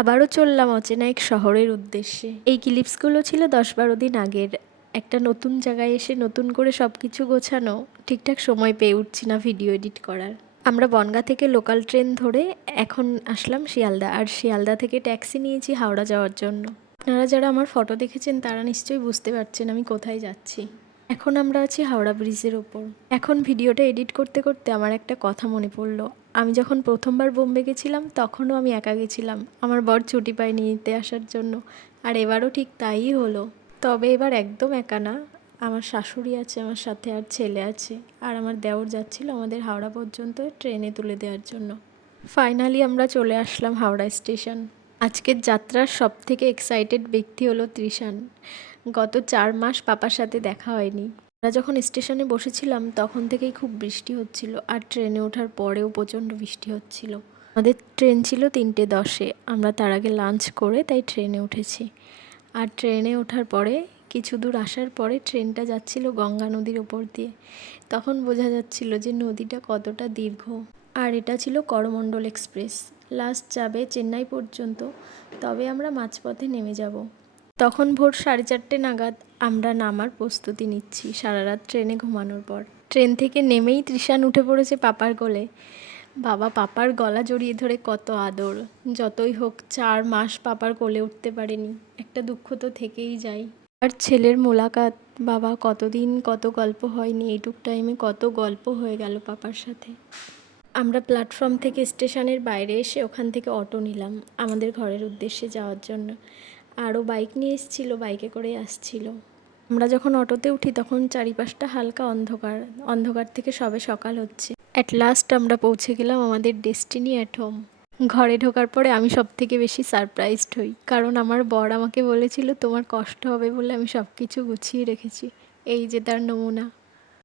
আবারও চললাম অচেনা এক শহরের উদ্দেশ্যে। এই ক্লিপসগুলো ছিল ১০-১২ দিন আগের। একটা নতুন জায়গায় এসে নতুন করে সব কিছু গোছানো, ঠিকঠাক সময় পেয়ে উঠছি না ভিডিও এডিট করার। আমরা বনগাঁ থেকে লোকাল ট্রেন ধরে এখন আসলাম শিয়ালদা, আর শিয়ালদা থেকে ট্যাক্সি নিয়েছি হাওড়া যাওয়ার জন্য। আপনারা যারা আমার ফটো দেখেছেন তারা নিশ্চয়ই বুঝতে পারছেন আমি কোথায় যাচ্ছি। এখন আমরা আছি হাওড়া ব্রিজের ওপর। এখন ভিডিওটা এডিট করতে করতে আমার একটা কথা মনে পড়লো। আমি যখন প্রথমবার বোম্বে গেছিলাম তখনও আমি একা গেছিলাম, আমার বর ছুটি পায়নি নিতে আসার জন্য। আর এবারও ঠিক তাইই হলো। তবে এবার একদম একা না, আমার শাশুড়ি আছে আমার সাথে, আর ছেলে আছে, আর আমার দেওর যাচ্ছিল আমাদের হাওড়া পর্যন্ত ট্রেনে তুলে দেওয়ার জন্য। ফাইনালি আমরা চলে আসলাম হাওড়া স্টেশন। আজকের যাত্রার সবথেকে এক্সাইটেড ব্যক্তি হলো তৃষান। গত ৪ মাস পাপার সাথে দেখা হয়নি। আমরা যখন স্টেশনে বসেছিলাম তখন থেকেই খুব বৃষ্টি হচ্ছিল, আর ট্রেনে ওঠার পরেও প্রচণ্ড বৃষ্টি হচ্ছিল। আমাদের ট্রেন ছিল ৩:১০-এ। আমরা তার আগে লাঞ্চ করে তাই ট্রেনে উঠেছি। আর ট্রেনে ওঠার পরে কিছু দূর আসার পরে ট্রেনটা যাচ্ছিল গঙ্গা নদীর ওপর দিয়ে। তখন বোঝা যাচ্ছিল যে নদীটা কতটা দীর্ঘ। আর এটা ছিল করমণ্ডল এক্সপ্রেস, লাস্ট যাবে চেন্নাই পর্যন্ত, তবে আমরা মাঝপথে নেমে যাব। তখন ভোর 4:30 নাগাদ আমরা নামার প্রস্তুতি নিচ্ছি সারা রাত ট্রেনে ঘুমানোর পর। ট্রেন থেকে নেমেই তৃষান উঠে পড়েছে পাপার কোলে। বাবা পাপার গলা জড়িয়ে ধরে কত আদর। যতই হোক ৪ মাস পাপার কোলে উঠতে পারেনি, একটা দুঃখ তো থেকেই যায়। আর ছেলের মোলাকাত, বাবা কতদিন কত গল্প হয়নি, এইটুক টাইমে কত গল্প হয়ে গেল পাপার সাথে। আমরা প্ল্যাটফর্ম থেকে স্টেশনের বাইরে এসে ওখান থেকে অটো নিলাম আমাদের ঘরের উদ্দেশ্যে যাওয়ার জন্য। আরও বাইক নিয়ে এসেছিল, বাইকে করে আসছিল। আমরা যখন অটোতে উঠি তখন চারিপাশটা হালকা অন্ধকার, অন্ধকার থেকে সবে সকাল হচ্ছে। অ্যাট লাস্ট আমরা পৌঁছে গেলাম আমাদের ডেস্টিনি অ্যাট হোম। ঘরে ঢোকার পরে আমি সবথেকে বেশি সারপ্রাইজড হই, কারণ আমার বর আমাকে বলেছিল তোমার কষ্ট হবে বলে আমি সব কিছু গুছিয়ে রেখেছি। এই যে তার নমুনা।